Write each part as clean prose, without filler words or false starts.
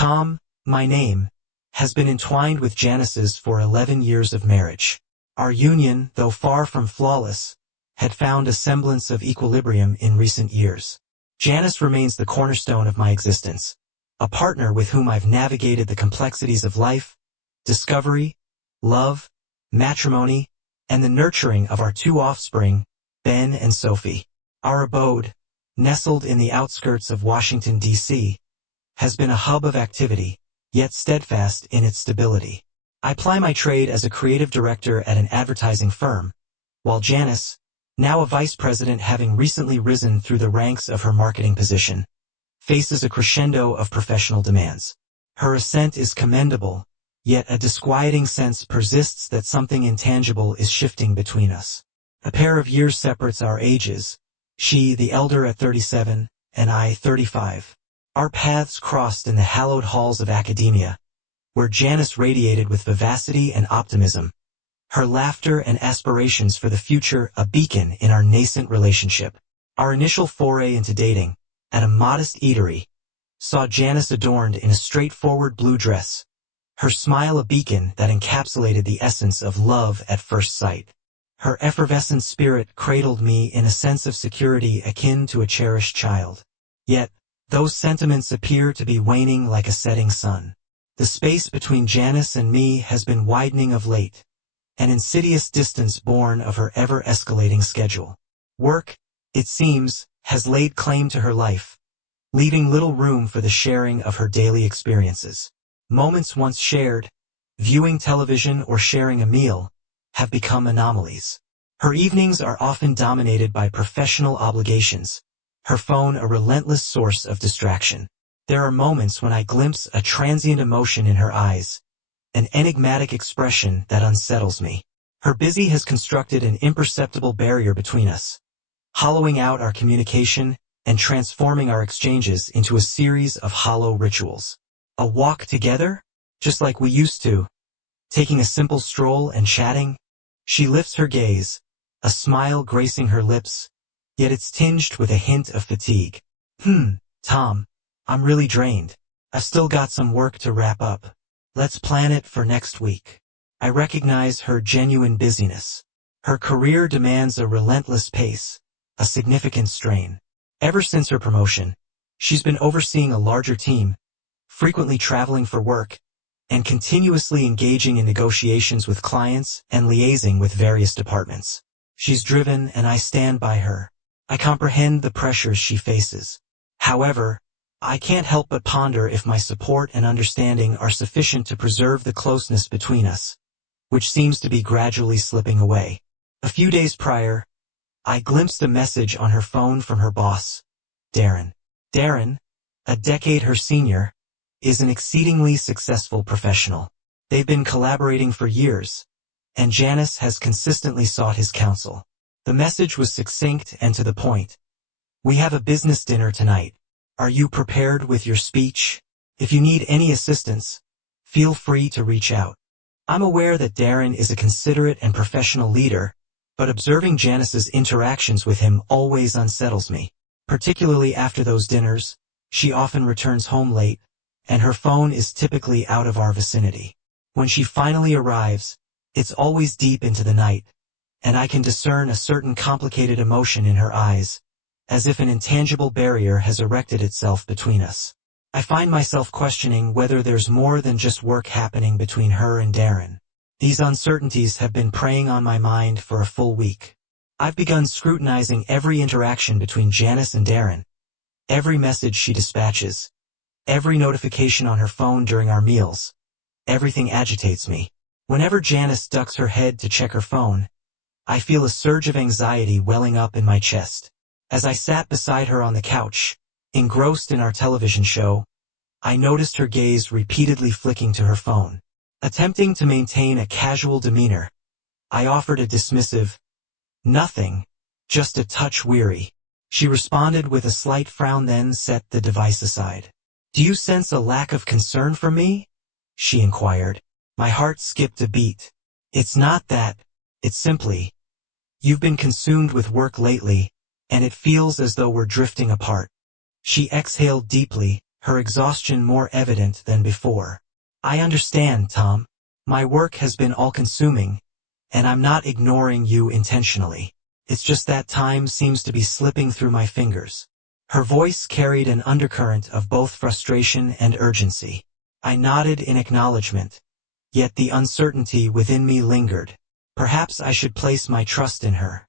Tom, my name, has been entwined with Janice's for 11 years of marriage. Our union, though far from flawless, had found a semblance of equilibrium in recent years. Janice remains the cornerstone of my existence, a partner with whom I've navigated the complexities of life, discovery, love, matrimony, and the nurturing of our two offspring, Ben and Sophie. Our abode, nestled in the outskirts of Washington, D.C., has been a hub of activity, yet steadfast in its stability. I ply my trade as a creative director at an advertising firm, while Janice, now a vice president having recently risen through the ranks of her marketing position, faces a crescendo of professional demands. Her ascent is commendable, yet a disquieting sense persists that something intangible is shifting between us. A pair of years separates our ages, she the elder at 37, and I 35. Our paths crossed in the hallowed halls of academia, where Janice radiated with vivacity and optimism, her laughter and aspirations for the future a beacon in our nascent relationship. Our initial foray into dating, at a modest eatery, saw Janice adorned in a straightforward blue dress, her smile a beacon that encapsulated the essence of love at first sight. Her effervescent spirit cradled me in a sense of security akin to a cherished child. Yet, those sentiments appear to be waning like a setting sun. The space between Janice and me has been widening of late, an insidious distance born of her ever-escalating schedule. Work, it seems, has laid claim to her life, leaving little room for the sharing of her daily experiences. Moments once shared, viewing television or sharing a meal, have become anomalies. Her evenings are often dominated by professional obligations, her phone a relentless source of distraction. There are moments when I glimpse a transient emotion in her eyes, an enigmatic expression that unsettles me. Her busy has constructed an imperceptible barrier between us, hollowing out our communication and transforming our exchanges into a series of hollow rituals. A walk together? Just like we used to. Taking a simple stroll and chatting? She lifts her gaze, a smile gracing her lips, yet it's tinged with a hint of fatigue. Tom, I'm really drained. I've still got some work to wrap up. Let's plan it for next week. I recognize her genuine busyness. Her career demands a relentless pace, a significant strain. Ever since her promotion, she's been overseeing a larger team, frequently traveling for work, and continuously engaging in negotiations with clients and liaising with various departments. She's driven and I stand by her. I comprehend the pressures she faces. However, I can't help but ponder if my support and understanding are sufficient to preserve the closeness between us, which seems to be gradually slipping away. A few days prior, I glimpsed a message on her phone from her boss, Darren. Darren, a decade her senior, is an exceedingly successful professional. They've been collaborating for years, and Janice has consistently sought his counsel. The message was succinct and to the point. We have a business dinner tonight. Are you prepared with your speech? If you need any assistance, feel free to reach out. I'm aware that Darren is a considerate and professional leader, but observing Janice's interactions with him always unsettles me. Particularly after those dinners, she often returns home late, and her phone is typically out of our vicinity. When she finally arrives, it's always deep into the night, and I can discern a certain complicated emotion in her eyes, as if an intangible barrier has erected itself between us. I find myself questioning whether there's more than just work happening between her and Darren. These uncertainties have been preying on my mind for a full week. I've begun scrutinizing every interaction between Janice and Darren, every message she dispatches, every notification on her phone during our meals. Everything agitates me. Whenever Janice ducks her head to check her phone, I feel a surge of anxiety welling up in my chest. As I sat beside her on the couch, engrossed in our television show, I noticed her gaze repeatedly flicking to her phone. Attempting to maintain a casual demeanor, I offered a dismissive, "Nothing, just a touch weary." She responded with a slight frown, then set the device aside. "Do you sense a lack of concern for me?" she inquired. My heart skipped a beat. "It's not that, it's simply, you've been consumed with work lately, and it feels as though we're drifting apart." She exhaled deeply, her exhaustion more evident than before. "I understand, Tom. My work has been all-consuming, and I'm not ignoring you intentionally. It's just that time seems to be slipping through my fingers." Her voice carried an undercurrent of both frustration and urgency. I nodded in acknowledgement, yet the uncertainty within me lingered. Perhaps I should place my trust in her.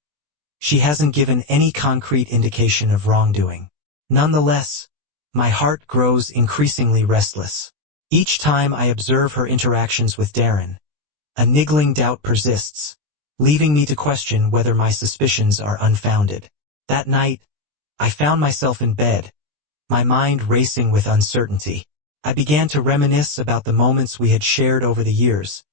She hasn't given any concrete indication of wrongdoing. Nonetheless, my heart grows increasingly restless. Each time I observe her interactions with Darren, a niggling doubt persists, leaving me to question whether my suspicions are unfounded. That night, I found myself in bed, my mind racing with uncertainty. I began to reminisce about the moments we had shared over the years,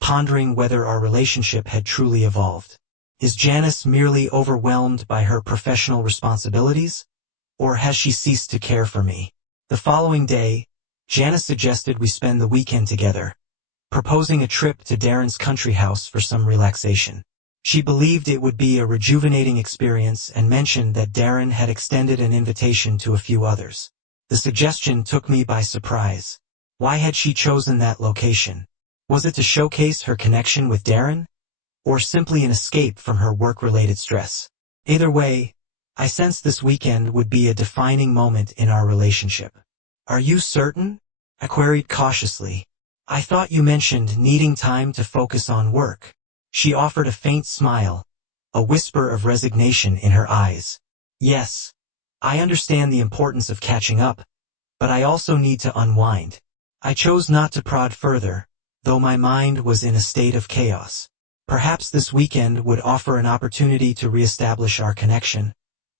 pondering whether our relationship had truly evolved. Is Janice merely overwhelmed by her professional responsibilities, or has she ceased to care for me? The following day, Janice suggested we spend the weekend together, proposing a trip to Darren's country house for some relaxation. She believed it would be a rejuvenating experience and mentioned that Darren had extended an invitation to a few others. The suggestion took me by surprise. Why had she chosen that location? Was it to showcase her connection with Darren, or simply an escape from her work-related stress? Either way, I sensed this weekend would be a defining moment in our relationship. "Are you certain?" I queried cautiously. "I thought you mentioned needing time to focus on work." She offered a faint smile, a whisper of resignation in her eyes. "Yes, I understand the importance of catching up, but I also need to unwind." I chose not to prod further, though my mind was in a state of chaos. Perhaps this weekend would offer an opportunity to reestablish our connection,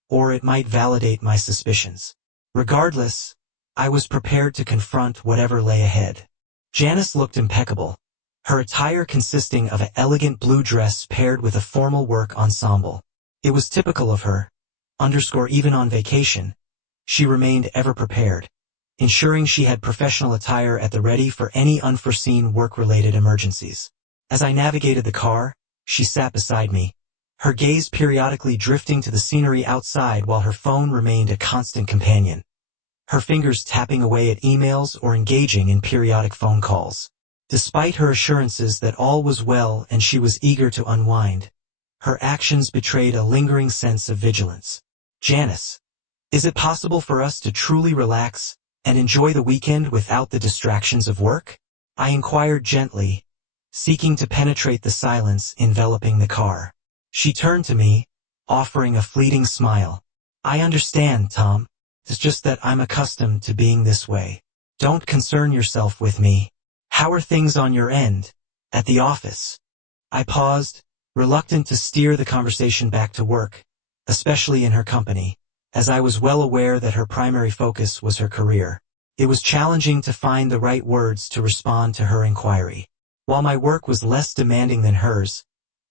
or it might validate my suspicions. Regardless, I was prepared to confront whatever lay ahead. Janice looked impeccable, her attire consisting of an elegant blue dress paired with a formal work ensemble. It was typical of her. Even on vacation, she remained ever prepared, ensuring she had professional attire at the ready for any unforeseen work-related emergencies. As I navigated the car, she sat beside me, her gaze periodically drifting to the scenery outside while her phone remained a constant companion, her fingers tapping away at emails or engaging in periodic phone calls. Despite her assurances that all was well and she was eager to unwind, her actions betrayed a lingering sense of vigilance. "Janice, is it possible for us to truly relax and enjoy the weekend without the distractions of work?" I inquired gently, seeking to penetrate the silence enveloping the car. She turned to me, offering a fleeting smile. "I understand, Tom. It's just that I'm accustomed to being this way. Don't concern yourself with me. How are things on your end, at the office?" I paused, reluctant to steer the conversation back to work, especially in her company, as I was well aware that her primary focus was her career. It was challenging to find the right words to respond to her inquiry. While my work was less demanding than hers,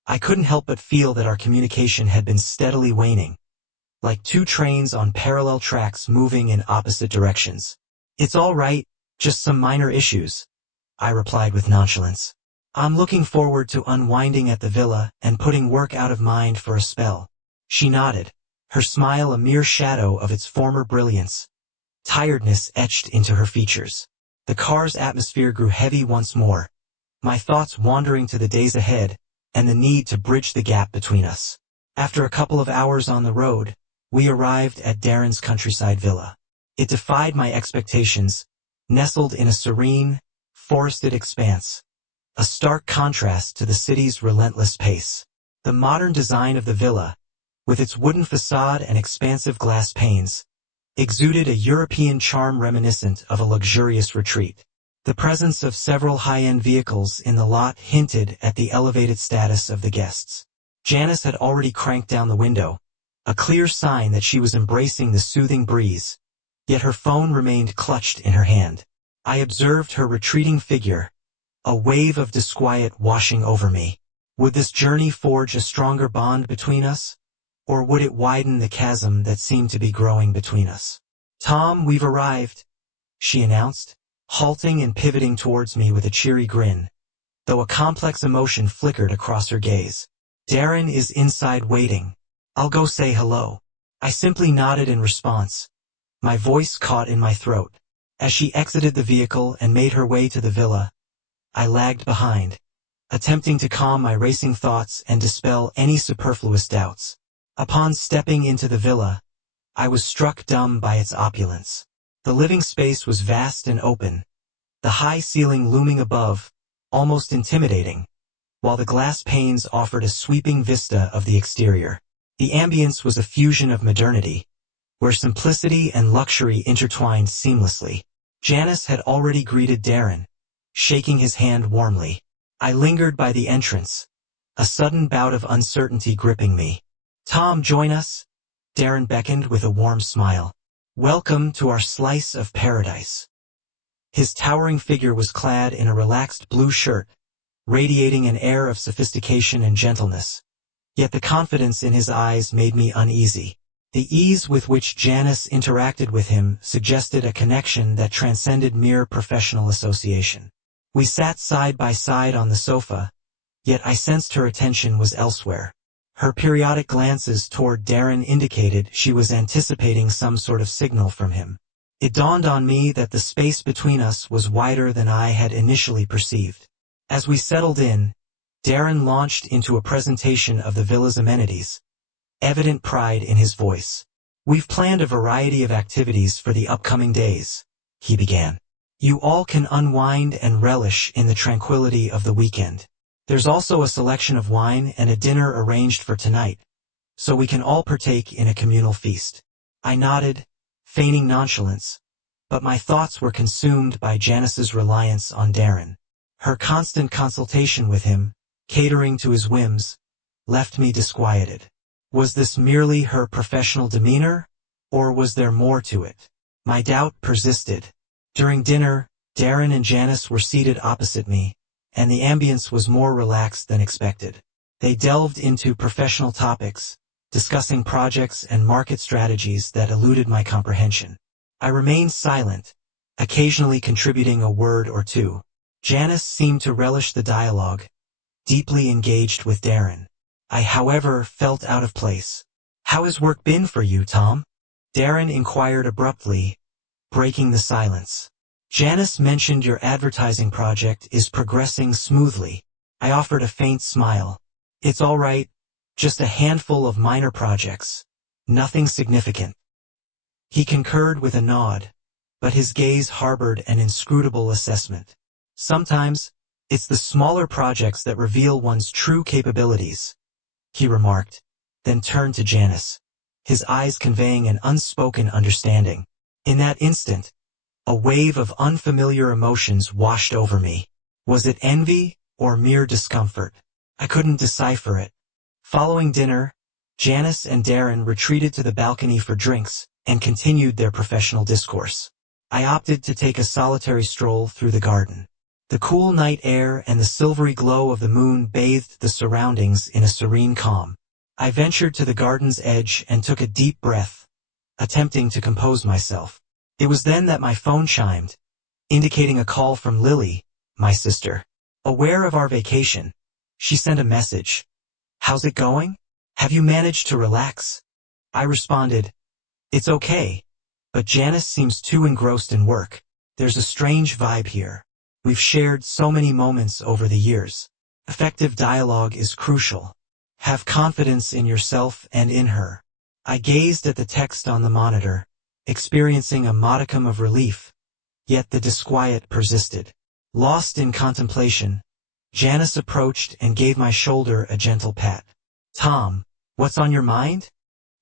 I couldn't help but feel that our communication had been steadily waning, like two trains on parallel tracks moving in opposite directions. "It's all right, just some minor issues," I replied with nonchalance. "I'm looking forward to unwinding at the villa and putting work out of mind for a spell." She nodded, her smile a mere shadow of its former brilliance, tiredness etched into her features. The car's atmosphere grew heavy once more, my thoughts wandering to the days ahead and the need to bridge the gap between us. After a couple of hours on the road, we arrived at Darren's countryside villa. It defied my expectations, nestled in a serene, forested expanse, a stark contrast to the city's relentless pace. The modern design of the villa, with its wooden facade and expansive glass panes, exuded a European charm reminiscent of a luxurious retreat. The presence of several high-end vehicles in the lot hinted at the elevated status of the guests. Janice had already cranked down the window, a clear sign that she was embracing the soothing breeze, yet her phone remained clutched in her hand. I observed her retreating figure, a wave of disquiet washing over me. Would this journey forge a stronger bond between us, or would it widen the chasm that seemed to be growing between us? "Tom, we've arrived," she announced, halting and pivoting towards me with a cheery grin, though a complex emotion flickered across her gaze. "Darren is inside waiting. I'll go say hello." I simply nodded in response, my voice caught in my throat. As she exited the vehicle and made her way to the villa, I lagged behind, attempting to calm my racing thoughts and dispel any superfluous doubts. Upon stepping into the villa, I was struck dumb by its opulence. The living space was vast and open, the high ceiling looming above, almost intimidating, while the glass panes offered a sweeping vista of the exterior. The ambience was a fusion of modernity, where simplicity and luxury intertwined seamlessly. Janice had already greeted Darren, shaking his hand warmly. I lingered by the entrance, a sudden bout of uncertainty gripping me. "Tom, join us," Darren beckoned with a warm smile. "Welcome to our slice of paradise." His towering figure was clad in a relaxed blue shirt, radiating an air of sophistication and gentleness. Yet the confidence in his eyes made me uneasy. The ease with which Janice interacted with him suggested a connection that transcended mere professional association. We sat side by side on the sofa, yet I sensed her attention was elsewhere. Her periodic glances toward Darren indicated she was anticipating some sort of signal from him. It dawned on me that the space between us was wider than I had initially perceived. As we settled in, Darren launched into a presentation of the villa's amenities, evident pride in his voice. "We've planned a variety of activities for the upcoming days," he began. "You all can unwind and relish in the tranquility of the weekend. There's also a selection of wine and a dinner arranged for tonight, so we can all partake in a communal feast." I nodded, feigning nonchalance, but my thoughts were consumed by Janice's reliance on Darren. Her constant consultation with him, catering to his whims, left me disquieted. Was this merely her professional demeanor, or was there more to it? My doubt persisted. During dinner, Darren and Janice were seated opposite me, and the ambience was more relaxed than expected. They delved into professional topics, discussing projects and market strategies that eluded my comprehension. I remained silent, occasionally contributing a word or two. Janice seemed to relish the dialogue, deeply engaged with Darren. I, however, felt out of place. "How has work been for you, Tom?" Darren inquired abruptly, breaking the silence. "Janice mentioned your advertising project is progressing smoothly." I offered a faint smile. "It's all right, just a handful of minor projects. Nothing significant." He concurred with a nod, but his gaze harbored an inscrutable assessment. "Sometimes, it's the smaller projects that reveal one's true capabilities," he remarked, then turned to Janice, his eyes conveying an unspoken understanding. In that instant, a wave of unfamiliar emotions washed over me. Was it envy, or mere discomfort? I couldn't decipher it. Following dinner, Janice and Darren retreated to the balcony for drinks, and continued their professional discourse. I opted to take a solitary stroll through the garden. The cool night air and the silvery glow of the moon bathed the surroundings in a serene calm. I ventured to the garden's edge and took a deep breath, attempting to compose myself. It was then that my phone chimed, indicating a call from Lily, my sister. Aware of our vacation, she sent a message. "How's it going? Have you managed to relax?" I responded, "It's okay, but Janice seems too engrossed in work. There's a strange vibe here. We've shared so many moments over the years. Effective dialogue is crucial. Have confidence in yourself and in her." I gazed at the text on the monitor, experiencing a modicum of relief, yet the disquiet persisted. Lost in contemplation, Janice approached and gave my shoulder a gentle pat. "Tom, what's on your mind?"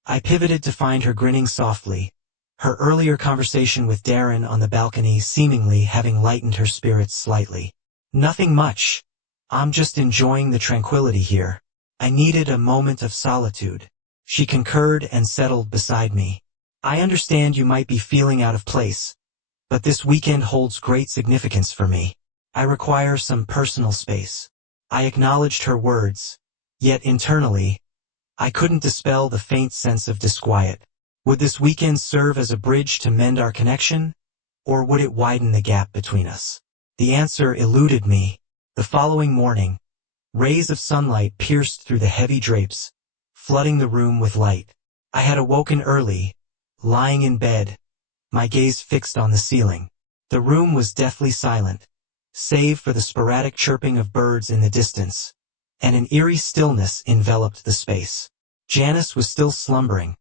I pivoted to find her grinning softly, her earlier conversation with Darren on the balcony seemingly having lightened her spirits slightly. "Nothing much. I'm just enjoying the tranquility here. I needed a moment of solitude." She concurred and settled beside me. "I understand you might be feeling out of place, but this weekend holds great significance for me. I require some personal space." I acknowledged her words, yet internally, I couldn't dispel the faint sense of disquiet. Would this weekend serve as a bridge to mend our connection, or would it widen the gap between us? The answer eluded me. The following morning, rays of sunlight pierced through the heavy drapes, flooding the room with light. I had awoken early, lying in bed, my gaze fixed on the ceiling. The room was deathly silent, save for the sporadic chirping of birds in the distance, and an eerie stillness enveloped the space. Janice was still slumbering,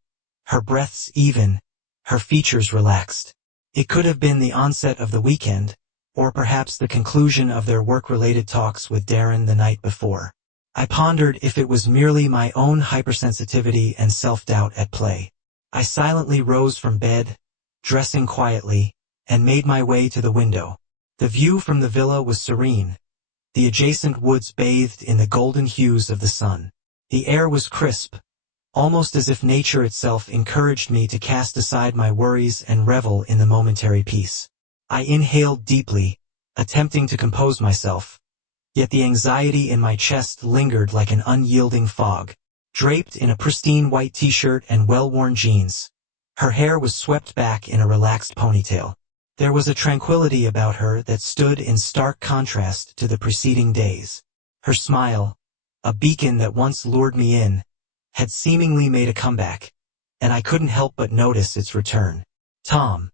her breaths even, her features relaxed. It could have been the onset of the weekend, or perhaps the conclusion of their work-related talks with Darren the night before. I pondered if it was merely my own hypersensitivity and self-doubt at play. I silently rose from bed, dressing quietly, and made my way to the window. The view from the villa was serene, the adjacent woods bathed in the golden hues of the sun. The air was crisp, almost as if nature itself encouraged me to cast aside my worries and revel in the momentary peace. I inhaled deeply, attempting to compose myself, yet the anxiety in my chest lingered like an unyielding fog. Draped in a pristine white t-shirt and well-worn jeans, her hair was swept back in a relaxed ponytail. There was a tranquility about her that stood in stark contrast to the preceding days. Her smile, a beacon that once lured me in, had seemingly made a comeback, and I couldn't help but notice its return. "Tom,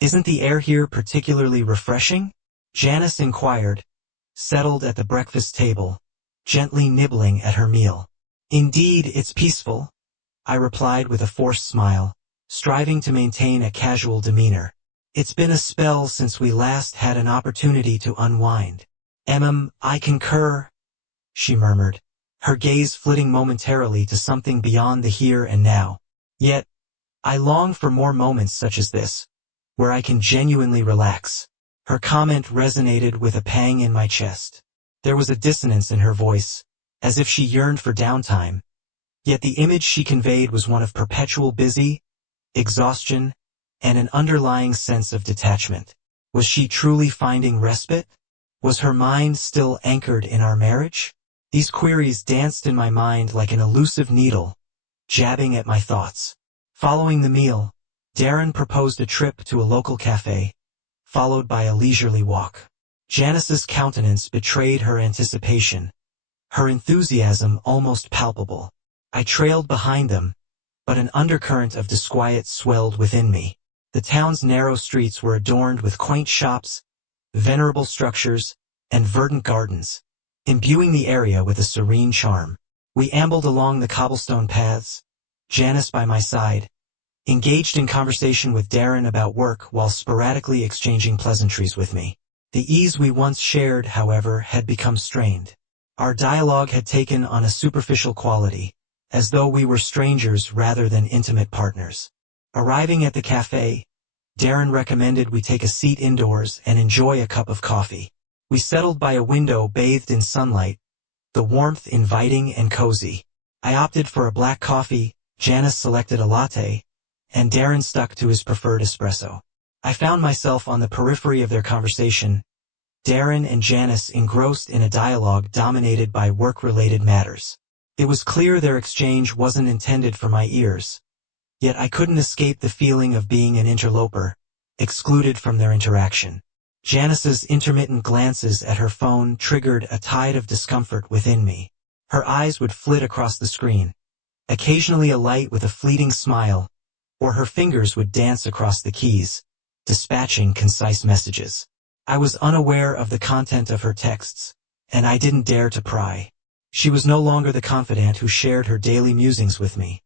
isn't the air here particularly refreshing?" Janice inquired, settled at the breakfast table, gently nibbling at her meal. "Indeed, it's peaceful," I replied with a forced smile, striving to maintain a casual demeanor. "It's been a spell since we last had an opportunity to unwind." I concur," she murmured, her gaze flitting momentarily to something beyond the here and now. "Yet, I long for more moments such as this, where I can genuinely relax." Her comment resonated with a pang in my chest. There was a dissonance in her voice, as if she yearned for downtime, yet the image she conveyed was one of perpetual busy, exhaustion, and an underlying sense of detachment. Was she truly finding respite? Was her mind still anchored in our marriage? These queries danced in my mind like an elusive needle, jabbing at my thoughts. Following the meal, Darren proposed a trip to a local cafe, followed by a leisurely walk. Janice's countenance betrayed her anticipation, her enthusiasm almost palpable. I trailed behind them, but an undercurrent of disquiet swelled within me. The town's narrow streets were adorned with quaint shops, venerable structures, and verdant gardens, imbuing the area with a serene charm. We ambled along the cobblestone paths, Janice by my side, engaged in conversation with Darren about work while sporadically exchanging pleasantries with me. The ease we once shared, however, had become strained. Our dialogue had taken on a superficial quality, as though we were strangers rather than intimate partners. Arriving at the cafe, Darren recommended we take a seat indoors and enjoy a cup of coffee. We settled by a window bathed in sunlight, the warmth inviting and cozy. I opted for a black coffee, Janice selected a latte, and Darren stuck to his preferred espresso. I found myself on the periphery of their conversation, Darren and Janice engrossed in a dialogue dominated by work-related matters. It was clear their exchange wasn't intended for my ears, yet I couldn't escape the feeling of being an interloper, excluded from their interaction. Janice's intermittent glances at her phone triggered a tide of discomfort within me. Her eyes would flit across the screen, occasionally alight with a fleeting smile, or her fingers would dance across the keys, dispatching concise messages. I was unaware of the content of her texts, and I didn't dare to pry. She was no longer the confidant who shared her daily musings with me.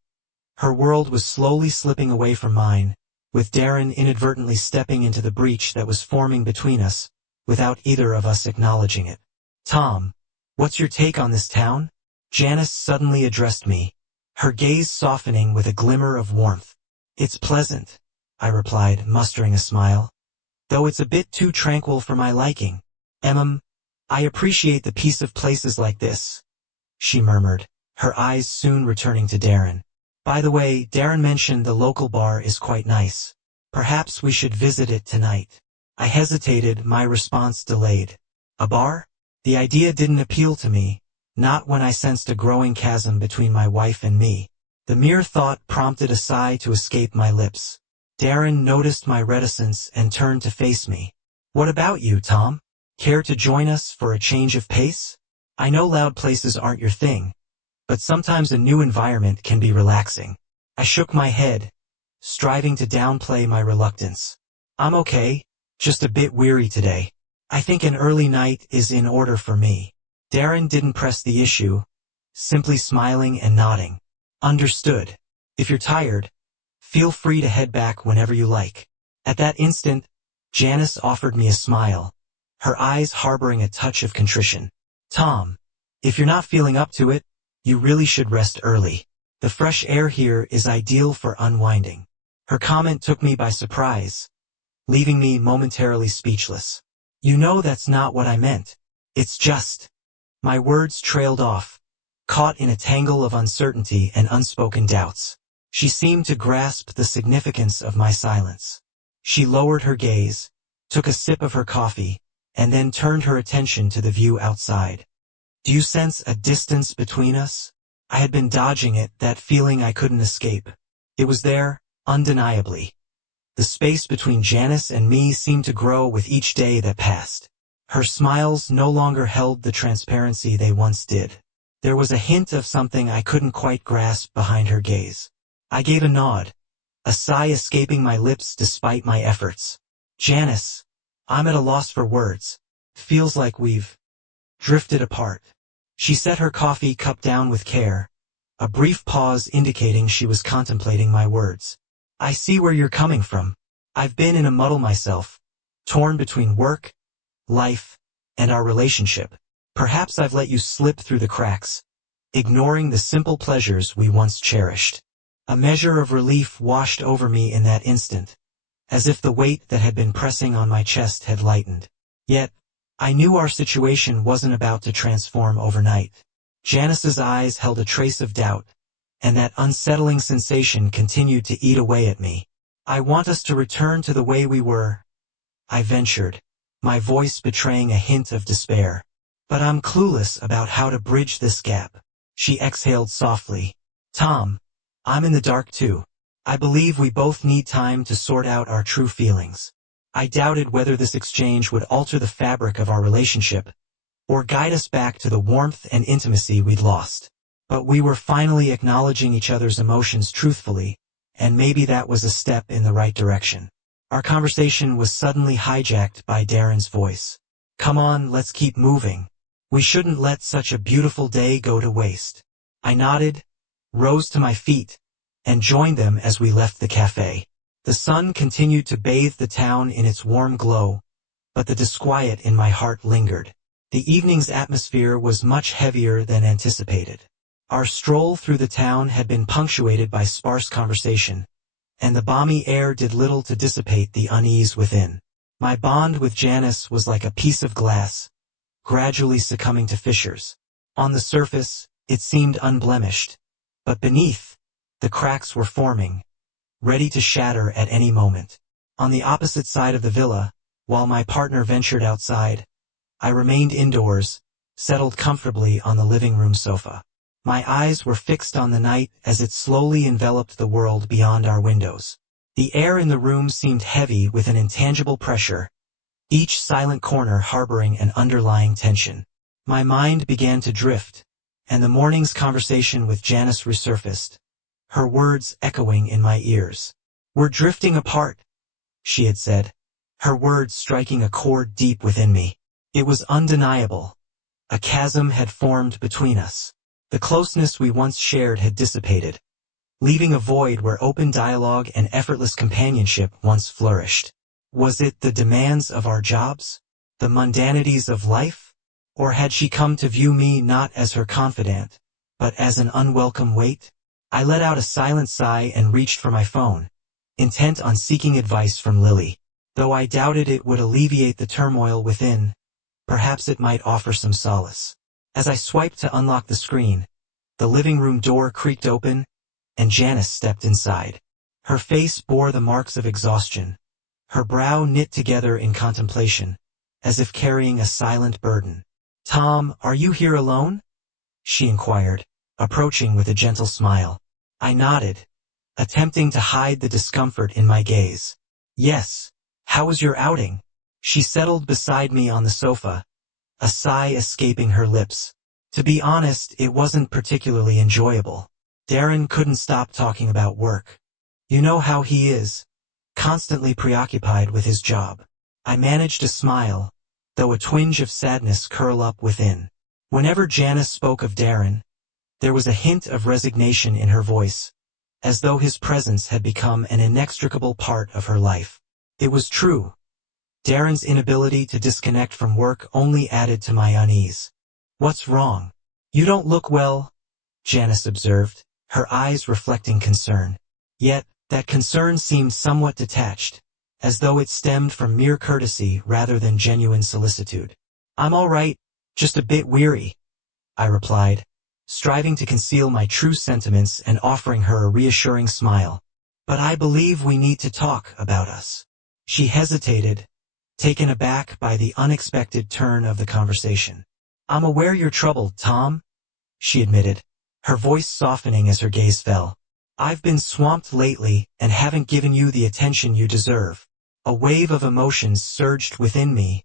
Her world was slowly slipping away from mine, with Darren inadvertently stepping into the breach that was forming between us, without either of us acknowledging it. "Tom, what's your take on this town?" Janice suddenly addressed me, her gaze softening with a glimmer of warmth. "It's pleasant," I replied, mustering a smile, "though it's a bit too tranquil for my liking." I appreciate the peace of places like this," she murmured, her eyes soon returning to Darren. "By the way, Darren mentioned the local bar is quite nice. Perhaps we should visit it tonight." I hesitated, my response delayed. A bar? The idea didn't appeal to me, not when I sensed a growing chasm between my wife and me. The mere thought prompted a sigh to escape my lips. Darren noticed my reticence and turned to face me. "What about you, Tom? Care to join us for a change of pace? I know loud places aren't your thing, but sometimes a new environment can be relaxing." I shook my head, striving to downplay my reluctance. "I'm okay," Just a bit weary today. I think an early night is in order for me. Darren didn't press the issue, simply smiling and nodding. Understood. If you're tired, feel free to head back whenever you like. At that instant, Janice offered me a smile, her eyes harboring a touch of contrition. Tom, if you're not feeling up to it, you really should rest early. The fresh air here is ideal for unwinding. Her comment took me by surprise, leaving me momentarily speechless. You know that's not what I meant. It's just... My words trailed off, caught in a tangle of uncertainty and unspoken doubts. She seemed to grasp the significance of my silence. She lowered her gaze, took a sip of her coffee, and then turned her attention to the view outside. Do you sense a distance between us? I had been dodging it, that feeling I couldn't escape. It was there, undeniably. The space between Janice and me seemed to grow with each day that passed. Her smiles no longer held the transparency they once did. There was a hint of something I couldn't quite grasp behind her gaze. I gave a nod, a sigh escaping my lips despite my efforts. Janice, I'm at a loss for words. Feels like we've drifted apart. She set her coffee cup down with care, a brief pause indicating she was contemplating my words. I see where you're coming from. I've been in a muddle myself, torn between work, life, and our relationship. Perhaps I've let you slip through the cracks, ignoring the simple pleasures we once cherished. A measure of relief washed over me in that instant, as if the weight that had been pressing on my chest had lightened. Yet, I knew our situation wasn't about to transform overnight. Janice's eyes held a trace of doubt, and that unsettling sensation continued to eat away at me. I want us to return to the way we were, I ventured, my voice betraying a hint of despair. But I'm clueless about how to bridge this gap. She exhaled softly. Tom, I'm in the dark too. I believe we both need time to sort out our true feelings. I doubted whether this exchange would alter the fabric of our relationship, or guide us back to the warmth and intimacy we'd lost. But we were finally acknowledging each other's emotions truthfully, and maybe that was a step in the right direction. Our conversation was suddenly hijacked by Darren's voice. Come on, let's keep moving. We shouldn't let such a beautiful day go to waste. I nodded, rose to my feet, and joined them as we left the cafe. The sun continued to bathe the town in its warm glow, but the disquiet in my heart lingered. The evening's atmosphere was much heavier than anticipated. Our stroll through the town had been punctuated by sparse conversation, and the balmy air did little to dissipate the unease within. My bond with Janice was like a piece of glass, gradually succumbing to fissures. On the surface, it seemed unblemished, but beneath, the cracks were forming, ready to shatter at any moment. On the opposite side of the villa, while my partner ventured outside, I remained indoors, settled comfortably on the living room sofa. My eyes were fixed on the night as it slowly enveloped the world beyond our windows. The air in the room seemed heavy with an intangible pressure, each silent corner harboring an underlying tension. My mind began to drift, and the morning's conversation with Janice resurfaced, her words echoing in my ears. We're drifting apart, she had said, her words striking a chord deep within me. It was undeniable. A chasm had formed between us. The closeness we once shared had dissipated, leaving a void where open dialogue and effortless companionship once flourished. Was it the demands of our jobs? The mundanities of life? Or had she come to view me not as her confidant, but as an unwelcome weight? I let out a silent sigh and reached for my phone, intent on seeking advice from Lily. Though I doubted it would alleviate the turmoil within, perhaps it might offer some solace. As I swiped to unlock the screen, the living room door creaked open, and Janice stepped inside. Her face bore the marks of exhaustion, her brow knit together in contemplation, as if carrying a silent burden. Tom, are you here alone? She inquired, approaching with a gentle smile. I nodded, attempting to hide the discomfort in my gaze. Yes. How was your outing? She settled beside me on the sofa, a sigh escaping her lips. To be honest, it wasn't particularly enjoyable. Darren couldn't stop talking about work. You know how he is, constantly preoccupied with his job. I managed to smile, though a twinge of sadness curled up within. Whenever Janice spoke of Darren, there was a hint of resignation in her voice, as though his presence had become an inextricable part of her life. It was true. Darren's inability to disconnect from work only added to my unease. "What's wrong? You don't look well," Janice observed, her eyes reflecting concern. Yet, that concern seemed somewhat detached, as though it stemmed from mere courtesy rather than genuine solicitude. "I'm all right, just a bit weary," I replied, striving to conceal my true sentiments and offering her a reassuring smile. "But I believe we need to talk about us." She hesitated, taken aback by the unexpected turn of the conversation. "I'm aware you're troubled, Tom," she admitted, her voice softening as her gaze fell. "I've been swamped lately and haven't given you the attention you deserve." A wave of emotions surged within me,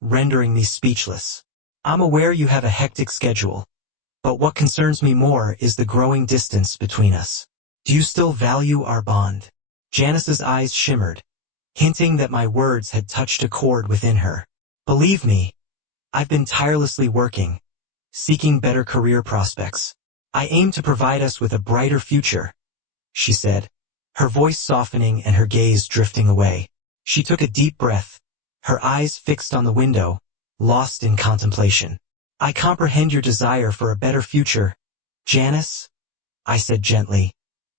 rendering me speechless. "I'm aware you have a hectic schedule, but what concerns me more is the growing distance between us. Do you still value our bond?" Janice's eyes shimmered, hinting that my words had touched a chord within her. "Believe me, I've been tirelessly working, seeking better career prospects. I aim to provide us with a brighter future," she said, her voice softening and her gaze drifting away. She took a deep breath, her eyes fixed on the window, lost in contemplation. "I comprehend your desire for a better future, Janice," I said gently,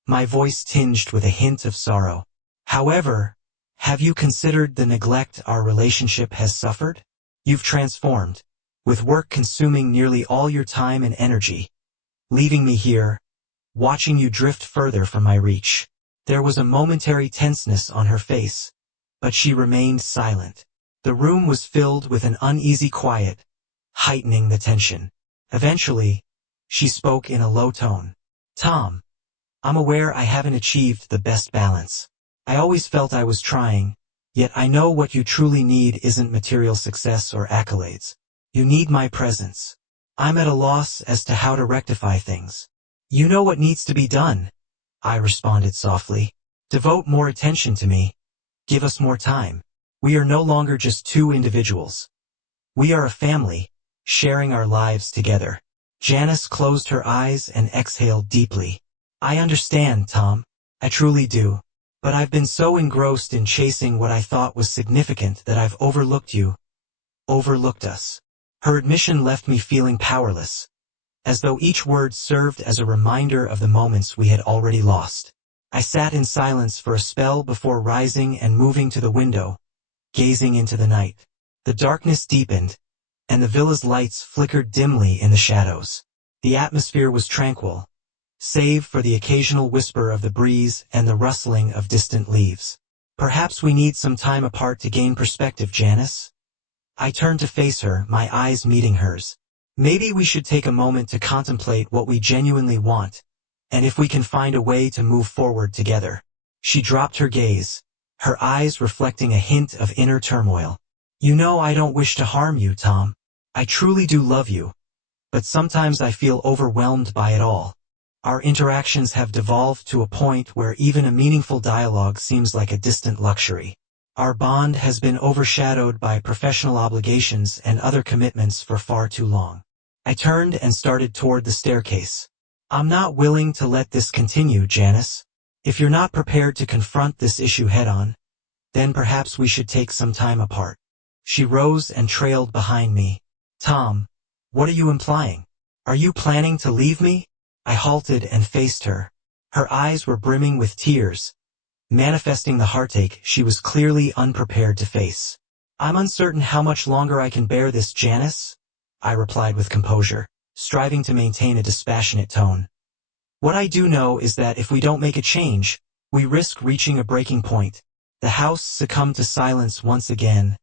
my voice tinged with a hint of sorrow. "However, have you considered the neglect our relationship has suffered? You've transformed, with work consuming nearly all your time and energy, leaving me here, watching you drift further from my reach." There was a momentary tenseness on her face, but she remained silent. The room was filled with an uneasy quiet, heightening the tension. Eventually, she spoke in a low tone. "Tom, I'm aware I haven't achieved the best balance. I always felt I was trying, yet I know what you truly need isn't material success or accolades. You need my presence. I'm at a loss as to how to rectify things." "You know what needs to be done," I responded softly. "Devote more attention to me. Give us more time. We are no longer just two individuals. We are a family, sharing our lives together." Janice closed her eyes and exhaled deeply. "I understand, Tom. I truly do. But I've been so engrossed in chasing what I thought was significant that I've overlooked you. Overlooked us." Her admission left me feeling powerless, as though each word served as a reminder of the moments we had already lost. I sat in silence for a spell before rising and moving to the window, gazing into the night. The darkness deepened, and the villa's lights flickered dimly in the shadows. The atmosphere was tranquil, save for the occasional whisper of the breeze and the rustling of distant leaves. "Perhaps we need some time apart to gain perspective, Janice." I turned to face her, my eyes meeting hers. "Maybe we should take a moment to contemplate what we genuinely want, and if we can find a way to move forward together." She dropped her gaze, her eyes reflecting a hint of inner turmoil. "You know I don't wish to harm you, Tom. I truly do love you, but sometimes I feel overwhelmed by it all. Our interactions have devolved to a point where even a meaningful dialogue seems like a distant luxury. Our bond has been overshadowed by professional obligations and other commitments for far too long." I turned and started toward the staircase. "I'm not willing to let this continue, Janice. If you're not prepared to confront this issue head-on, then perhaps we should take some time apart." She rose and trailed behind me. "Tom, what are you implying? Are you planning to leave me?" I halted and faced her. Her eyes were brimming with tears, manifesting the heartache she was clearly unprepared to face. "I'm uncertain how much longer I can bear this, Janice," I replied with composure, striving to maintain a dispassionate tone. "What I do know is that if we don't make a change, we risk reaching a breaking point." The house succumbed to silence once again,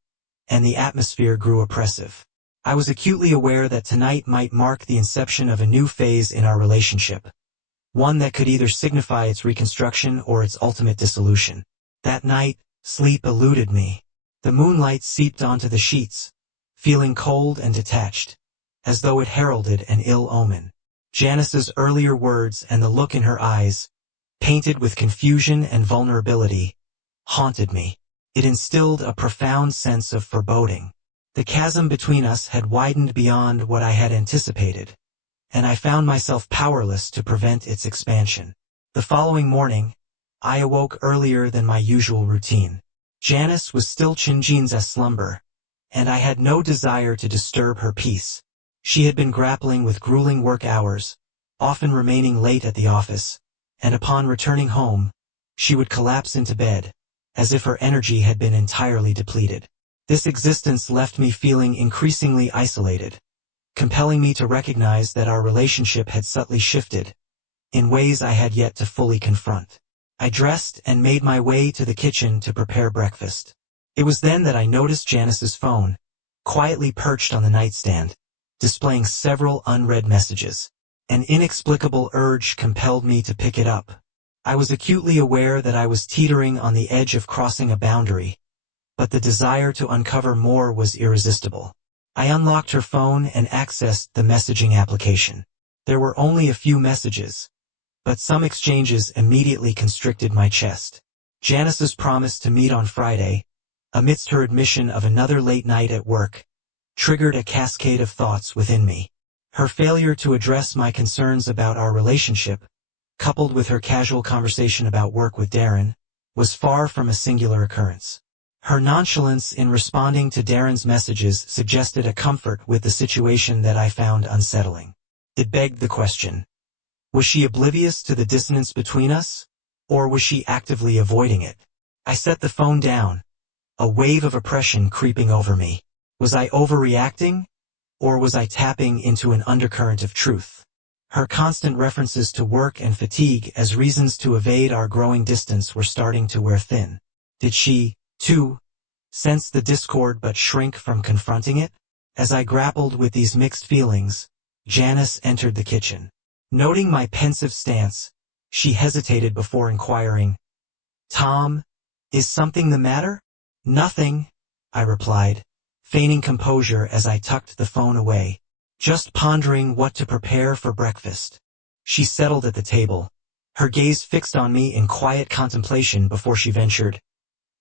and the atmosphere grew oppressive. I was acutely aware that tonight might mark the inception of a new phase in our relationship, one that could either signify its reconstruction or its ultimate dissolution. That night, sleep eluded me. The moonlight seeped onto the sheets, feeling cold and detached, as though it heralded an ill omen. Janice's earlier words and the look in her eyes, painted with confusion and vulnerability, haunted me. It instilled a profound sense of foreboding. The chasm between us had widened beyond what I had anticipated, and I found myself powerless to prevent its expansion. The following morning, I awoke earlier than my usual routine. Janice was still Chinjin's slumber, and I had no desire to disturb her peace. She had been grappling with grueling work hours, often remaining late at the office, and upon returning home, she would collapse into bed, as if her energy had been entirely depleted. This existence left me feeling increasingly isolated, compelling me to recognize that our relationship had subtly shifted, in ways I had yet to fully confront. I dressed and made my way to the kitchen to prepare breakfast. It was then that I noticed Janice's phone, quietly perched on the nightstand, displaying several unread messages. An inexplicable urge compelled me to pick it up. I was acutely aware that I was teetering on the edge of crossing a boundary, but the desire to uncover more was irresistible. I unlocked her phone and accessed the messaging application. There were only a few messages, but some exchanges immediately constricted my chest. Janice's promise to meet on Friday, amidst her admission of another late night at work, triggered a cascade of thoughts within me. Her failure to address my concerns about our relationship, coupled with her casual conversation about work with Darren, was far from a singular occurrence. Her nonchalance in responding to Darren's messages suggested a comfort with the situation that I found unsettling. It begged the question: was she oblivious to the dissonance between us, or was she actively avoiding it? I set the phone down, a wave of oppression creeping over me. Was I overreacting, or was I tapping into an undercurrent of truth? Her constant references to work and fatigue as reasons to evade our growing distance were starting to wear thin. Did she, too, sense the discord but shrink from confronting it? As I grappled with these mixed feelings, Janice entered the kitchen. Noting my pensive stance, she hesitated before inquiring, "Tom, is something the matter?" "Nothing," I replied, feigning composure as I tucked the phone away. "Just pondering what to prepare for breakfast." She settled at the table, her gaze fixed on me in quiet contemplation before she ventured,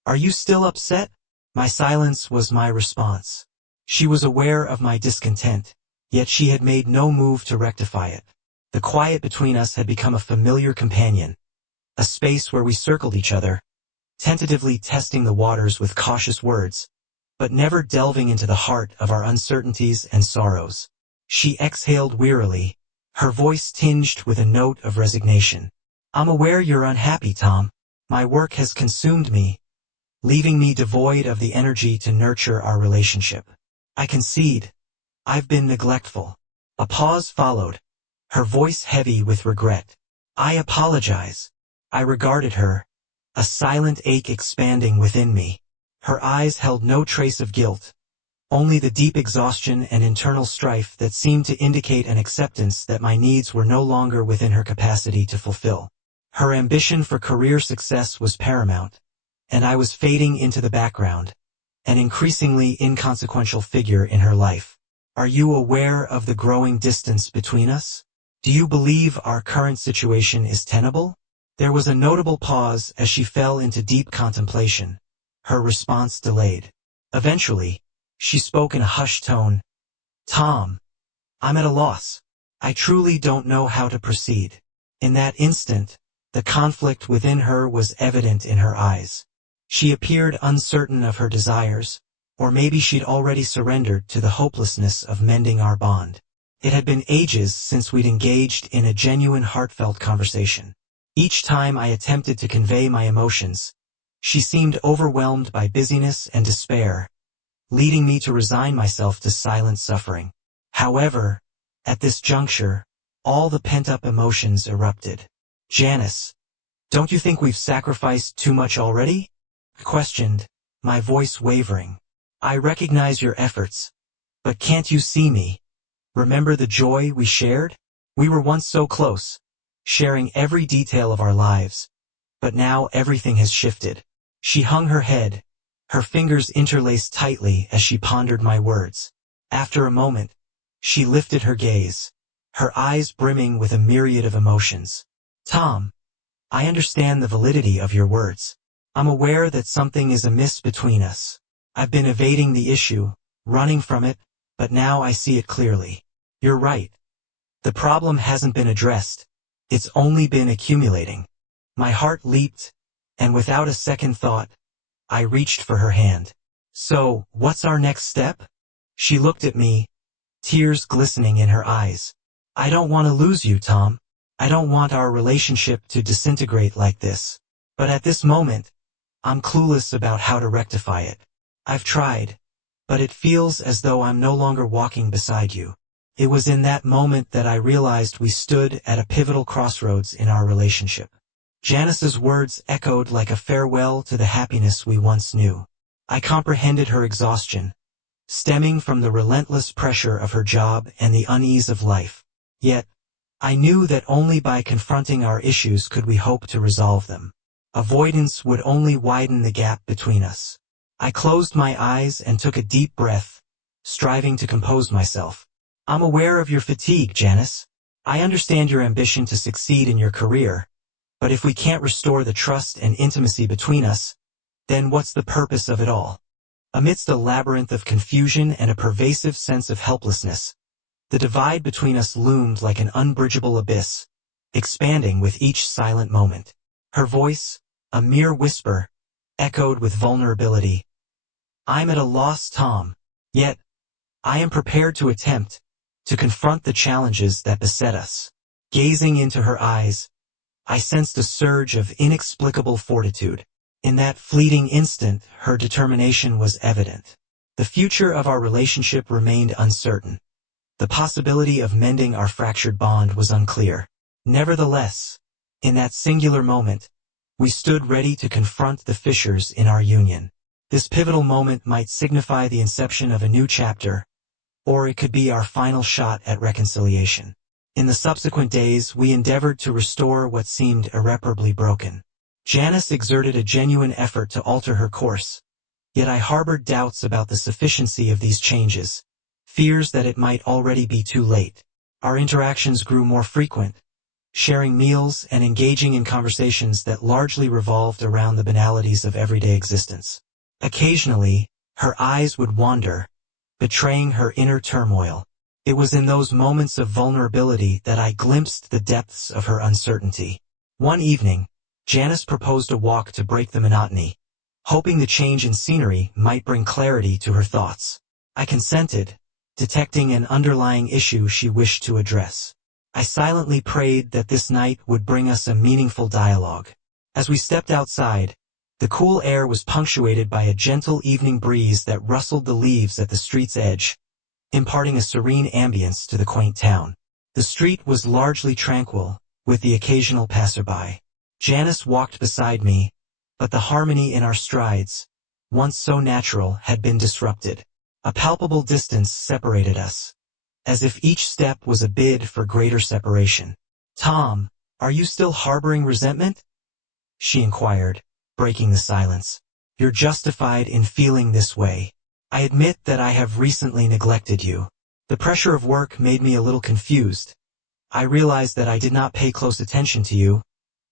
"Are you still upset?" My silence was my response. She was aware of my discontent, yet she had made no move to rectify it. The quiet between us had become a familiar companion, a space where we circled each other, tentatively testing the waters with cautious words, but never delving into the heart of our uncertainties and sorrows. She exhaled wearily, her voice tinged with a note of resignation. "I'm aware you're unhappy, Tom. My work has consumed me, leaving me devoid of the energy to nurture our relationship. I concede, I've been neglectful." A pause followed, her voice heavy with regret. "I apologize." I regarded her, a silent ache expanding within me. Her eyes held no trace of guilt, only the deep exhaustion and internal strife that seemed to indicate an acceptance that my needs were no longer within her capacity to fulfill. Her ambition for career success was paramount, and I was fading into the background, an increasingly inconsequential figure in her life. "Are you aware of the growing distance between us? Do you believe our current situation is tenable?" There was a notable pause as she fell into deep contemplation, her response delayed. Eventually, she spoke in a hushed tone, "Tom, I'm at a loss. I truly don't know how to proceed." In that instant, the conflict within her was evident in her eyes. She appeared uncertain of her desires, or maybe she'd already surrendered to the hopelessness of mending our bond. It had been ages since we'd engaged in a genuine heartfelt conversation. Each time I attempted to convey my emotions, she seemed overwhelmed by busyness and despair, leading me to resign myself to silent suffering. However, at this juncture, all the pent-up emotions erupted. "Janice, don't you think we've sacrificed too much already?" I questioned, my voice wavering. "I recognize your efforts, but can't you see me? Remember the joy we shared? We were once so close, sharing every detail of our lives, but now everything has shifted." She hung her head, her fingers interlaced tightly as she pondered my words. After a moment, she lifted her gaze, her eyes brimming with a myriad of emotions. "Tom, I understand the validity of your words. I'm aware that something is amiss between us. I've been evading the issue, running from it, but now I see it clearly. You're right. The problem hasn't been addressed. It's only been accumulating. My heart leaped, and without a second thought, I reached for her hand. So, what's our next step? She looked at me, tears glistening in her eyes. I don't want to lose you, Tom. I don't want our relationship to disintegrate like this. But at this moment, I'm clueless about how to rectify it. I've tried, but it feels as though I'm no longer walking beside you. It was in that moment that I realized we stood at a pivotal crossroads in our relationship. Janice's words echoed like a farewell to the happiness we once knew. I comprehended her exhaustion, stemming from the relentless pressure of her job and the unease of life. Yet, I knew that only by confronting our issues could we hope to resolve them. Avoidance would only widen the gap between us. I closed my eyes and took a deep breath, striving to compose myself. I'm aware of your fatigue, Janice. I understand your ambition to succeed in your career, but if we can't restore the trust and intimacy between us, then what's the purpose of it all? Amidst a labyrinth of confusion and a pervasive sense of helplessness, the divide between us loomed like an unbridgeable abyss, expanding with each silent moment. Her voice, a mere whisper, echoed with vulnerability. I'm at a loss, Tom. Yet, I am prepared to attempt to confront the challenges that beset us. Gazing into her eyes, I sensed a surge of inexplicable fortitude. In that fleeting instant, her determination was evident. The future of our relationship remained uncertain. The possibility of mending our fractured bond was unclear. Nevertheless, in that singular moment, we stood ready to confront the fissures in our union. This pivotal moment might signify the inception of a new chapter, or it could be our final shot at reconciliation. In the subsequent days, we endeavored to restore what seemed irreparably broken. Janice exerted a genuine effort to alter her course, yet I harbored doubts about the sufficiency of these changes, fears that it might already be too late. Our interactions grew more frequent, sharing meals and engaging in conversations that largely revolved around the banalities of everyday existence. Occasionally, her eyes would wander, betraying her inner turmoil. It was in those moments of vulnerability that I glimpsed the depths of her uncertainty. One evening, Janice proposed a walk to break the monotony, hoping the change in scenery might bring clarity to her thoughts. I consented, detecting an underlying issue she wished to address. I silently prayed that this night would bring us a meaningful dialogue. As we stepped outside, the cool air was punctuated by a gentle evening breeze that rustled the leaves at the street's edge, imparting a serene ambience to the quaint town. The street was largely tranquil, with the occasional passerby. Janice walked beside me, but the harmony in our strides, once so natural, had been disrupted. A palpable distance separated us, as if each step was a bid for greater separation. Tom, are you still harboring resentment? She inquired, breaking the silence. You're justified in feeling this way. I admit that I have recently neglected you. The pressure of work made me a little confused. I realized that I did not pay close attention to you,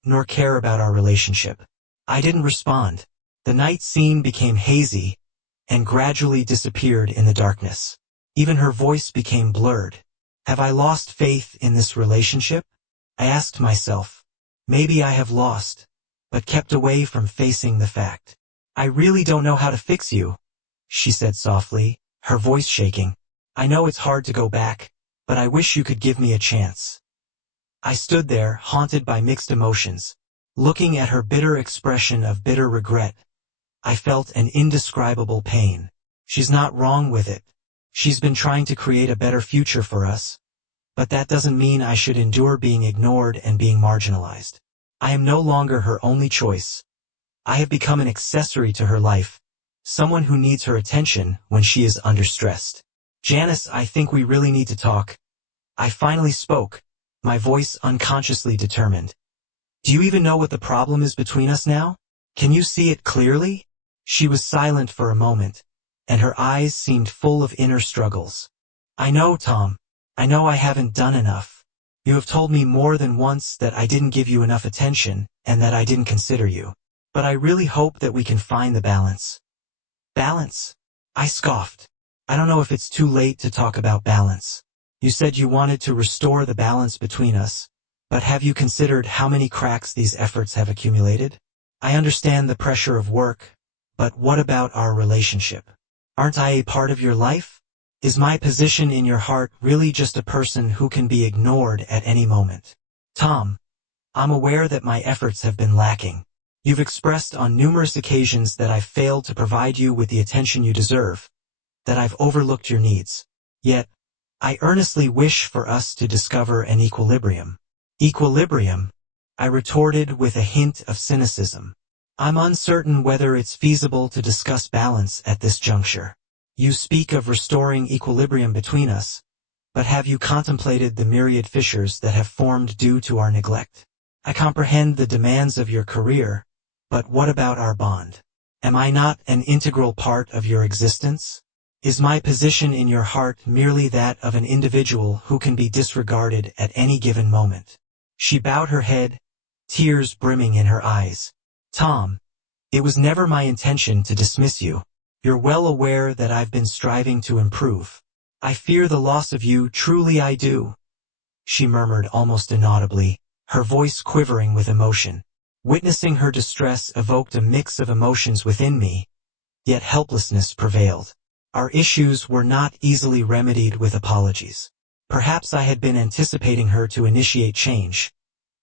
nor care about our relationship. I didn't respond. The night scene became hazy, and gradually disappeared in the darkness. Even her voice became blurred. Have I lost faith in this relationship? I asked myself. Maybe I have lost, but kept away from facing the fact. I really don't know how to fix you, she said softly, her voice shaking. I know it's hard to go back, but I wish you could give me a chance. I stood there, haunted by mixed emotions. Looking at her bitter expression of bitter regret, I felt an indescribable pain. She's not wrong with it. She's been trying to create a better future for us. But that doesn't mean I should endure being ignored and being marginalized. I am no longer her only choice. I have become an accessory to her life, someone who needs her attention when she is under stress. Janice, I think we really need to talk. I finally spoke, my voice unconsciously determined. Do you even know what the problem is between us now? Can you see it clearly? She was silent for a moment, and her eyes seemed full of inner struggles. I know, Tom. I know I haven't done enough. You have told me more than once that I didn't give you enough attention, and that I didn't consider you. But I really hope that we can find the balance. Balance? I scoffed. I don't know if it's too late to talk about balance. You said you wanted to restore the balance between us, but have you considered how many cracks these efforts have accumulated? I understand the pressure of work, but what about our relationship? Aren't I a part of your life? Is my position in your heart really just a person who can be ignored at any moment? Tom, I'm aware that my efforts have been lacking. You've expressed on numerous occasions that I've failed to provide you with the attention you deserve, that I've overlooked your needs. Yet, I earnestly wish for us to discover an equilibrium. Equilibrium? I retorted with a hint of cynicism. I'm uncertain whether it's feasible to discuss balance at this juncture. You speak of restoring equilibrium between us, but have you contemplated the myriad fissures that have formed due to our neglect? I comprehend the demands of your career, but what about our bond? Am I not an integral part of your existence? Is my position in your heart merely that of an individual who can be disregarded at any given moment? She bowed her head, tears brimming in her eyes. Tom, it was never my intention to dismiss you. You're well aware that I've been striving to improve. I fear the loss of you, truly I do. She murmured almost inaudibly, her voice quivering with emotion. Witnessing her distress evoked a mix of emotions within me, yet helplessness prevailed. Our issues were not easily remedied with apologies. Perhaps I had been anticipating her to initiate change,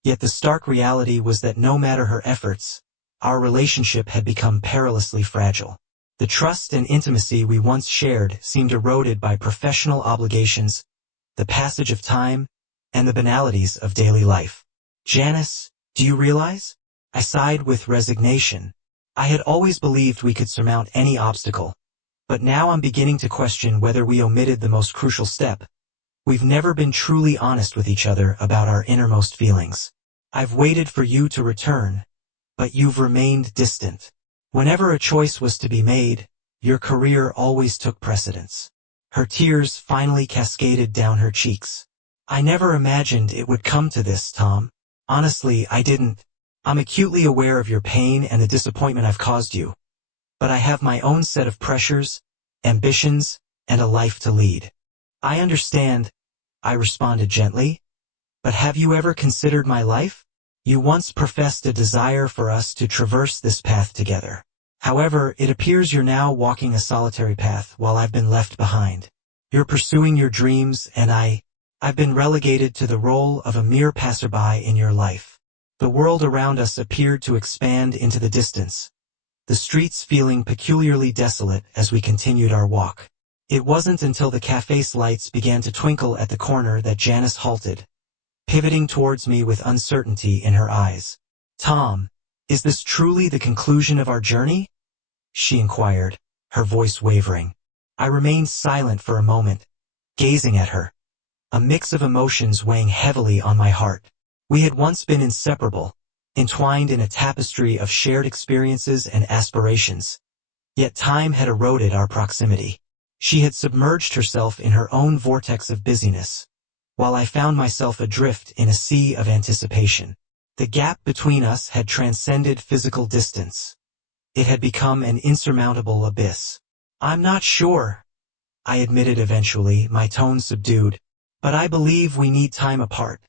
yet the stark reality was that no matter her efforts, our relationship had become perilously fragile. The trust and intimacy we once shared seemed eroded by professional obligations, the passage of time, and the banalities of daily life. Janice, do you realize? I sighed with resignation. I had always believed we could surmount any obstacle, but now I'm beginning to question whether we omitted the most crucial step. We've never been truly honest with each other about our innermost feelings. I've waited for you to return, but you've remained distant. Whenever a choice was to be made, your career always took precedence. Her tears finally cascaded down her cheeks. I never imagined it would come to this, Tom. Honestly, I didn't. I'm acutely aware of your pain and the disappointment I've caused you. But I have my own set of pressures, ambitions, and a life to lead. I understand, I responded gently. But have you ever considered my life? You once professed a desire for us to traverse this path together. However, it appears you're now walking a solitary path while I've been left behind. You're pursuing your dreams and I've been relegated to the role of a mere passerby in your life. The world around us appeared to expand into the distance, the streets feeling peculiarly desolate as we continued our walk. It wasn't until the cafe's lights began to twinkle at the corner that Janice halted, pivoting towards me with uncertainty in her eyes. Tom, is this truly the conclusion of our journey? She inquired, her voice wavering. I remained silent for a moment, gazing at her, a mix of emotions weighing heavily on my heart. We had once been inseparable, entwined in a tapestry of shared experiences and aspirations. Yet time had eroded our proximity. She had submerged herself in her own vortex of busyness, while I found myself adrift in a sea of anticipation. The gap between us had transcended physical distance. It had become an insurmountable abyss. I'm not sure, I admitted eventually, my tone subdued, but I believe we need time apart,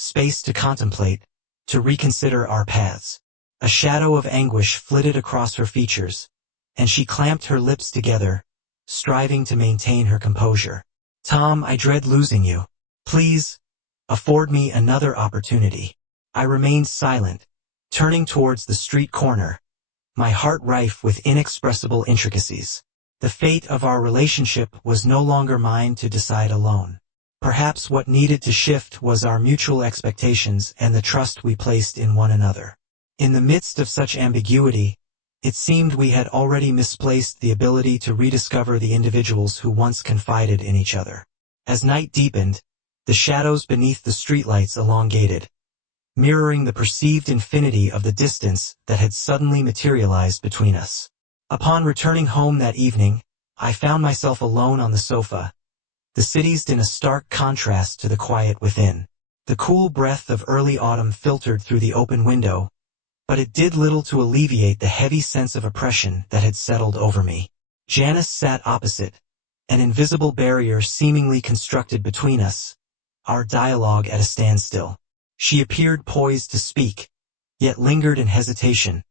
space to contemplate, to reconsider our paths. A shadow of anguish flitted across her features, and she clamped her lips together, striving to maintain her composure. Tom, I dread losing you. Please, afford me another opportunity. I remained silent, turning towards the street corner, my heart rife with inexpressible intricacies. The fate of our relationship was no longer mine to decide alone. Perhaps what needed to shift was our mutual expectations and the trust we placed in one another. In the midst of such ambiguity, it seemed we had already misplaced the ability to rediscover the individuals who once confided in each other. As night deepened, the shadows beneath the streetlights elongated, mirroring the perceived infinity of the distance that had suddenly materialized between us. Upon returning home that evening, I found myself alone on the sofa, the city in a stark contrast to the quiet within. The cool breath of early autumn filtered through the open window, but it did little to alleviate the heavy sense of oppression that had settled over me. Janice sat opposite, an invisible barrier seemingly constructed between us, our dialogue at a standstill. She appeared poised to speak, yet lingered in hesitation,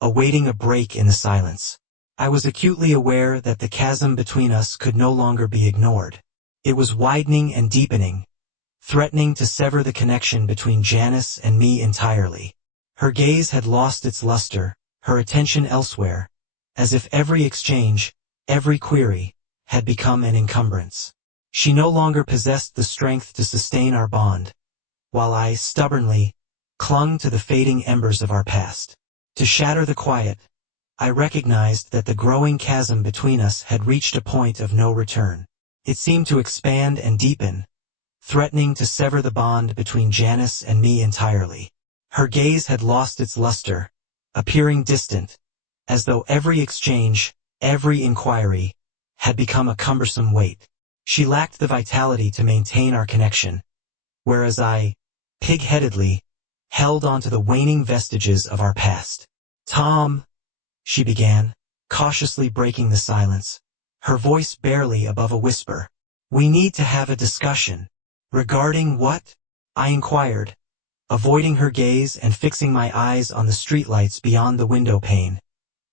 awaiting a break in the silence. I was acutely aware that the chasm between us could no longer be ignored. It was widening and deepening, threatening to sever the connection between Janice and me entirely. Her gaze had lost its luster, her attention elsewhere, as if every exchange, every query, had become an encumbrance. She no longer possessed the strength to sustain our bond, while I stubbornly clung to the fading embers of our past. To shatter the quiet, I recognized that the growing chasm between us had reached a point of no return. It seemed to expand and deepen, threatening to sever the bond between Janice and me entirely. Her gaze had lost its luster, appearing distant, as though every exchange, every inquiry, had become a cumbersome weight. She lacked the vitality to maintain our connection, whereas I, pig-headedly, held onto the waning vestiges of our past. "Tom," she began, cautiously breaking the silence, her voice barely above a whisper. "We need to have a discussion." "Regarding what?" I inquired, avoiding her gaze and fixing my eyes on the streetlights beyond the window pane,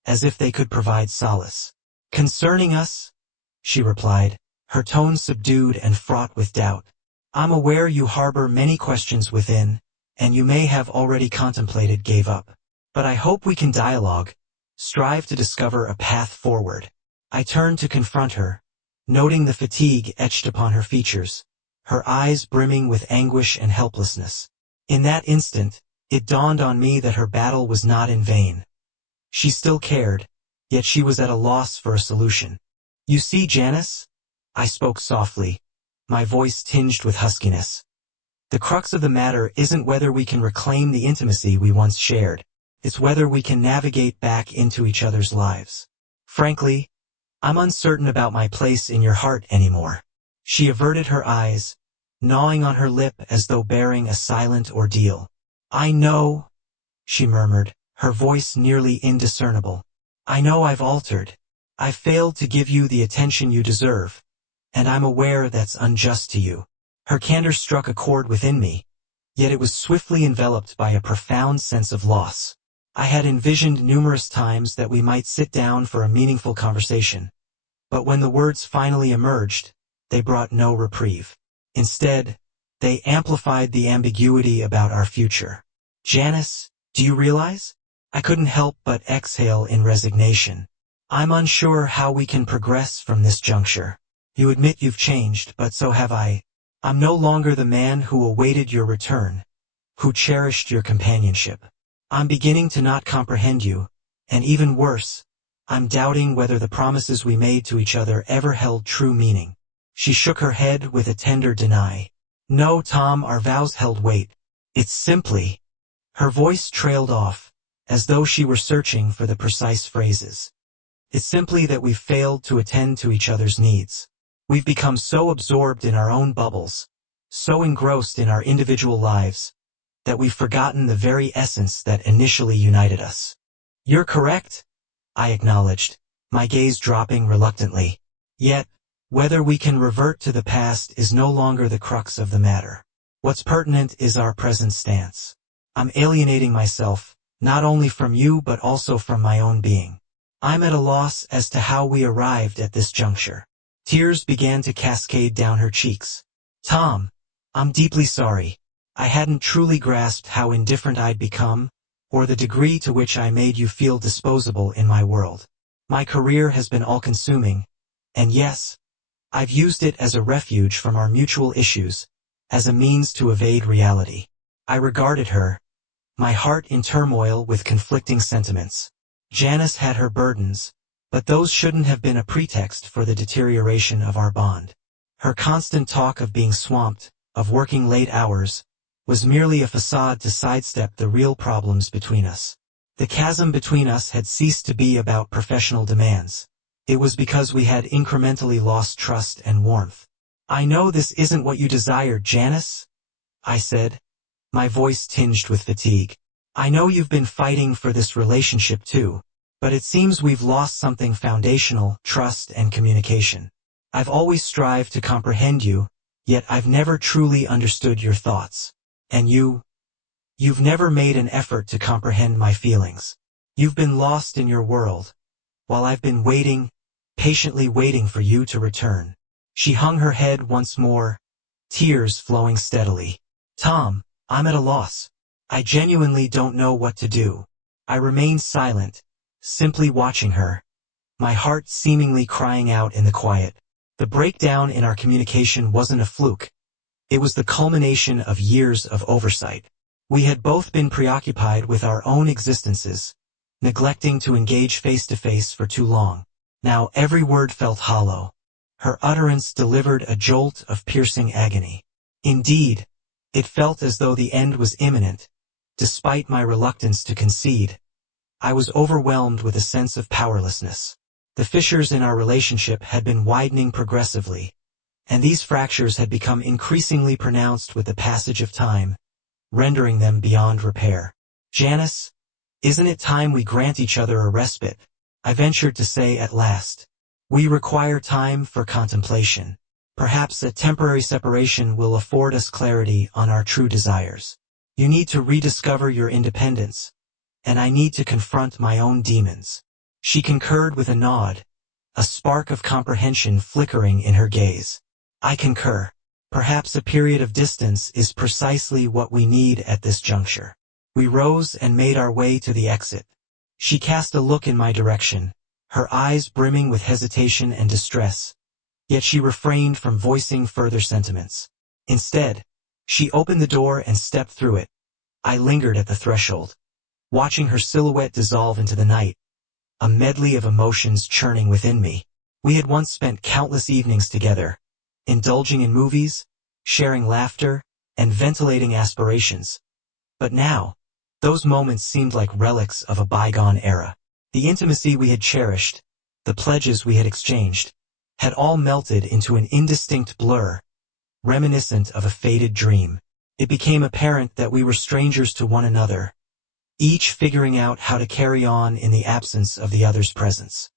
as if they could provide solace. "Concerning us," she replied, her tone subdued and fraught with doubt. "I'm aware you harbor many questions within, and you may have already contemplated gave up. But I hope we can dialogue, strive to discover a path forward." I turned to confront her, noting the fatigue etched upon her features, her eyes brimming with anguish and helplessness. In that instant, it dawned on me that her battle was not in vain. She still cared, yet she was at a loss for a solution. "You see, Janice?" I spoke softly, my voice tinged with huskiness. "The crux of the matter isn't whether we can reclaim the intimacy we once shared. It's whether we can navigate back into each other's lives. Frankly, I'm uncertain about my place in your heart anymore." She averted her eyes, gnawing on her lip as though bearing a silent ordeal. "I know," she murmured, her voice nearly indiscernible. "I know I've altered. I've failed to give you the attention you deserve, and I'm aware that's unjust to you." Her candor struck a chord within me, yet it was swiftly enveloped by a profound sense of loss. I had envisioned numerous times that we might sit down for a meaningful conversation, but when the words finally emerged, they brought no reprieve. Instead, they amplified the ambiguity about our future. "Janice, do you realize?" I couldn't help but exhale in resignation. "I'm unsure how we can progress from this juncture. You admit you've changed, but so have I. I'm no longer the man who awaited your return, who cherished your companionship. I'm beginning to not comprehend you, and even worse, I'm doubting whether the promises we made to each other ever held true meaning." She shook her head with a tender deny. "No, Tom, our vows held weight. It's simply—" Her voice trailed off, as though she were searching for the precise phrases. "It's simply that we've failed to attend to each other's needs. We've become so absorbed in our own bubbles, so engrossed in our individual lives, that we've forgotten the very essence that initially united us." "You're correct," I acknowledged, my gaze dropping reluctantly. "Yet, whether we can revert to the past is no longer the crux of the matter. What's pertinent is our present stance. I'm alienating myself, not only from you but also from my own being. I'm at a loss as to how we arrived at this juncture." Tears began to cascade down her cheeks. "Tom, I'm deeply sorry. I hadn't truly grasped how indifferent I'd become, or the degree to which I made you feel disposable in my world. My career has been all-consuming, and yes, I've used it as a refuge from our mutual issues, as a means to evade reality." I regarded her, my heart in turmoil with conflicting sentiments. Janice had her burdens, but those shouldn't have been a pretext for the deterioration of our bond. Her constant talk of being swamped, of working late hours, was merely a facade to sidestep the real problems between us. The chasm between us had ceased to be about professional demands. It was because we had incrementally lost trust and warmth. "I know this isn't what you desired, Janice," I said, my voice tinged with fatigue. I know you've been fighting for this relationship too, but it seems we've lost something foundational: trust and communication. I've always strived to comprehend you, yet I've never truly understood your thoughts. And you've never made an effort to comprehend my feelings. You've been lost in your world, while I've been waiting, patiently waiting for you to return. She hung her head once more, tears flowing steadily. Tom, I'm at a loss. I genuinely don't know what to do. I remained silent, simply watching her, my heart seemingly crying out in the quiet. The breakdown in our communication wasn't a fluke. It was the culmination of years of oversight. We had both been preoccupied with our own existences, neglecting to engage face-to-face for too long. Now every word felt hollow. Her utterance delivered a jolt of piercing agony. Indeed, it felt as though the end was imminent. Despite my reluctance to concede, I was overwhelmed with a sense of powerlessness. The fissures in our relationship had been widening progressively, and these fractures had become increasingly pronounced with the passage of time, rendering them beyond repair. Janice, isn't it time we grant each other a respite? I ventured to say at last. We require time for contemplation. Perhaps a temporary separation will afford us clarity on our true desires. You need to rediscover your independence, and I need to confront my own demons. She concurred with a nod, a spark of comprehension flickering in her gaze. I concur. Perhaps a period of distance is precisely what we need at this juncture. We rose and made our way to the exit. She cast a look in my direction, her eyes brimming with hesitation and distress, yet she refrained from voicing further sentiments. Instead, she opened the door and stepped through it. I lingered at the threshold, watching her silhouette dissolve into the night, a medley of emotions churning within me. We had once spent countless evenings together, indulging in movies, sharing laughter, and ventilating aspirations. But now, those moments seemed like relics of a bygone era. The intimacy we had cherished, the pledges we had exchanged, had all melted into an indistinct blur, reminiscent of a faded dream. It became apparent that we were strangers to one another, each figuring out how to carry on in the absence of the other's presence.